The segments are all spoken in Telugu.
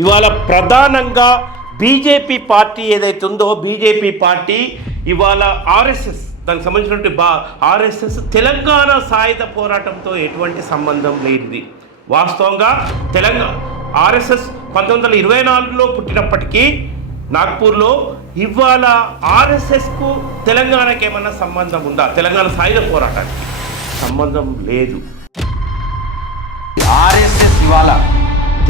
ఇవాళ ప్రధానంగా బీజేపీ పార్టీ ఏదైతే ఉందో బీజేపీ పార్టీ ఇవాళ ఆర్ఎస్ఎస్ దానికి సంబంధించినటువంటి బా ఆర్ఎస్ఎస్ తెలంగాణ సాయుధ పోరాటంతో ఎటువంటి సంబంధం లేనిది. వాస్తవంగా తెలంగాణ ఆర్ఎస్ఎస్ పంతొమ్మిది వందల ఇరవై నాలుగులో పుట్టినప్పటికీ నాగ్పూర్లో ఇవాళ ఆర్ఎస్ఎస్కు తెలంగాణకి ఏమన్నా సంబంధం ఉందా? తెలంగాణ సాయుధ పోరాటానికి సంబంధం లేదు. ఆర్ఎస్ఎస్ ఇవాళ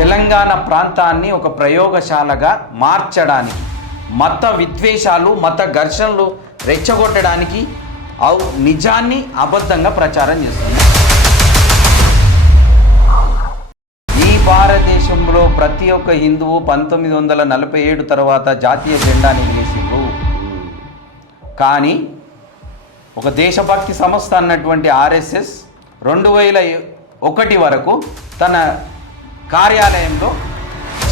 తెలంగాణ ప్రాంతాన్ని ఒక ప్రయోగశాలగా మార్చడానికి మత విద్వేషాలు మత ఘర్షణలు రెచ్చగొట్టడానికి అవు నిజాన్ని అబద్ధంగా ప్రచారం చేస్తుంది ఈ భారతదేశంలో ప్రతి ఒక్క హిందువు పంతొమ్మిది వందల నలభై ఏడు తర్వాత జాతీయ జెండాని వేసిండ్రు. కానీ ఒక దేశభక్తి సంస్థ అన్నటువంటి ఆర్ఎస్ఎస్ రెండు వేల ఒకటి వరకు తన కార్యాలయంలో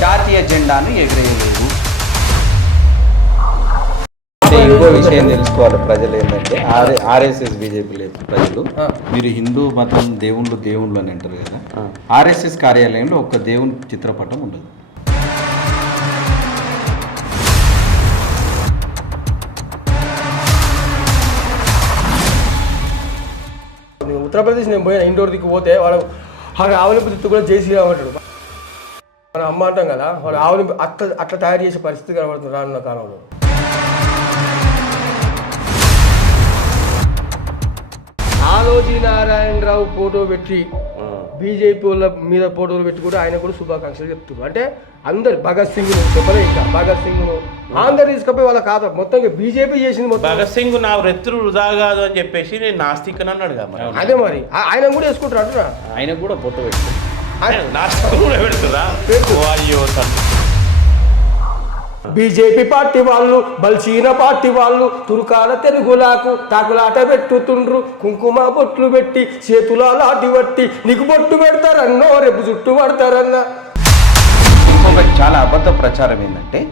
జాతీయ జెండాను ఎగిరేయలేదు. అంటే ఇంకో విషయం తెలుసుకోవాలి ప్రజలు ఏంటంటే ఆర్ ఆర్ఎస్ఎస్ బీజేపీ లేదు ప్రజలు. మీరు హిందూ మతం దేవుళ్ళు దేవుళ్ళు అని అంటారు కదా. ఆర్ఎస్ఎస్ కార్యాలయంలో ఒక్క దేవుని చిత్రపటం ఉండదు. ఉత్తరప్రదేశ్ నేను పోయిన ఇండోర్ దిక్కు పోతే వాడు వాడు ఆవుల తిట్టు కూడా జై శ్రీరామ్ అంటాడు. మనం అమ్మ అంటాం కదా వాడు ఆవుని అట్లా అట్లా తయారు చేసే పరిస్థితి కనబడుతుంది రానున్న కాలంలో. ఆలోచి నారాయణరావు ఫోటో పెట్టి బీజేపీ వాళ్ళ మీద ఫోటోలు పెట్టి కూడా ఆయన కూడా శుభాకాంక్షలు చెప్తున్నారు. అంటే అందరు భగత్ సింగ్ చెప్పలే ఇంకా భగత్ సింగ్ అందరు తీసుకపోయి వాళ్ళ కాదు. మొత్తం బీజేపీ చేసింది మొత్తం. భగత్ సింగ్ నా వృత్తులు వృధా కాదు అని చెప్పేసి నేను నాస్తికని అన్నాడు కదా మరి. అదే మరి. ఆ- ఆయన కూడా వేసుకుంటారు అంటున్నా. ఆయన కూడా ఫోటో పెట్టుకుంటారు కూడా పెడుతుందా? అయ్యో. బీజేపీ పార్టీ వాళ్ళు బల్చీన పార్టీ వాళ్ళు తురుకాల తెలుగులాకు తాకులాట పెట్టుతుండ్రు. కుంకుమ బొట్లు పెట్టి చేతుల లాటి పట్టి నీకు బొట్టు పెడతారన్నో రేపు జుట్టు పడతారన్న. ఇంకొకటి చాలా అబద్ధ ప్రచారం ఏంటంటే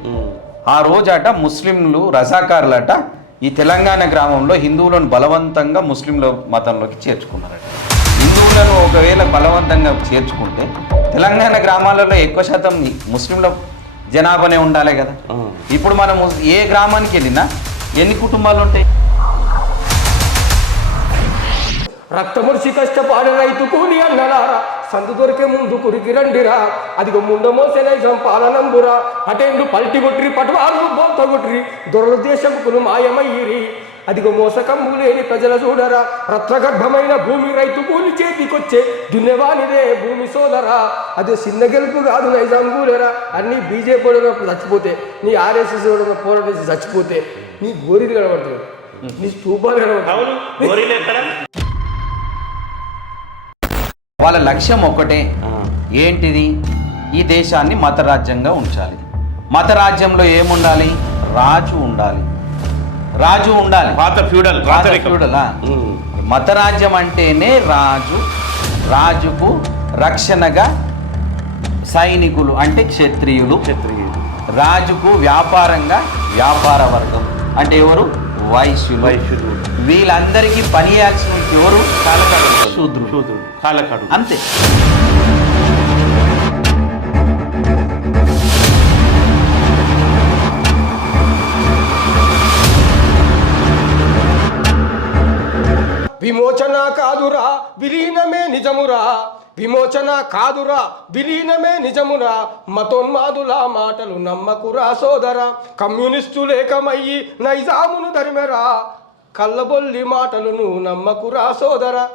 ఆ రోజట ముస్లింలు రజాకారులట ఈ తెలంగాణ గ్రామంలో హిందువులను బలవంతంగా ముస్లింల మతంలోకి చేర్చుకున్నారట. హిందువులను ఒకవేళ బలవంతంగా చేర్చుకుంటే తెలంగాణ గ్రామాలలో ఎక్కువ శాతం ముస్లింల జనాభానే ఉండాలి కదా. ఇప్పుడు మనం ఏ గ్రామానికి వెళ్ళినా ఎన్ని కుటుంబాలు ఉంటాయి? రక్తముడిచి కష్టపాడే రైతు కూలి అన్నలారా సందు దొరికే ముందు కురికి రండిరా. అదిగో ముండమోసే నైజం పాలనంబురా అటెండు పల్టి కొట్టిరి పటవాళ్ళు బొంత కొట్టిరి దొరల దేశముకులు మాయమయ్యిరి అదిగో మోసకంబు లేని ప్రజల చూడరా రత్నగర్భమైన భూమి రైతు కూలి చేతికొచ్చే దున్నెవానిదే భూమి సోదరా. అదే చిన్న గెలుపు కాదు నైజాం కూలేరా. అన్ని బీజేపీ చచ్చిపోతే నీ ఆర్ఎస్ఎస్ పోరాటం చేసి చచ్చిపోతే నీ గోరీలు కనబడుతుంది నీ స్తూపాలు కనబడుతుంది వాళ్ళ లక్ష్యం ఒకటే. ఏంటిది? ఈ దేశాన్ని మతరాజ్యంగా ఉంచాలి. మతరాజ్యంలో ఏముండాలి? రాజు ఉండాలి. రాజు ఉండాలి. పాత ఫ్యూడల్ రాజ. ఫ్యూడలా? మతరాజ్యం అంటేనే రాజు రాజుకు రక్షణగా సైనికులు అంటే క్షత్రియులు. క్షత్రియుడు రాజుకు వ్యాపారంగా వ్యాపార వర్గం. అంటే ఎవరు? వైశ్యులు. వైశ్యుడు వీళ్ళందరికీ పని చేయాల్సిన ఎవరు? కాలకాడు శూద్రుడు. శూద్రుడు. కాలకాడు అంతే. విమోచన కాదురా విలీనమే నిజమురా. విమోచన కాదురా విలీనమే నిజమురా. మతోన్మాదుల మాటలు నమ్మకురా సోదరా. కమ్యూనిస్టులేకమయ్యి నైజామును ధరిమెరా. కళ్ళబొల్లి మాటలును నమ్మకురా సోదర.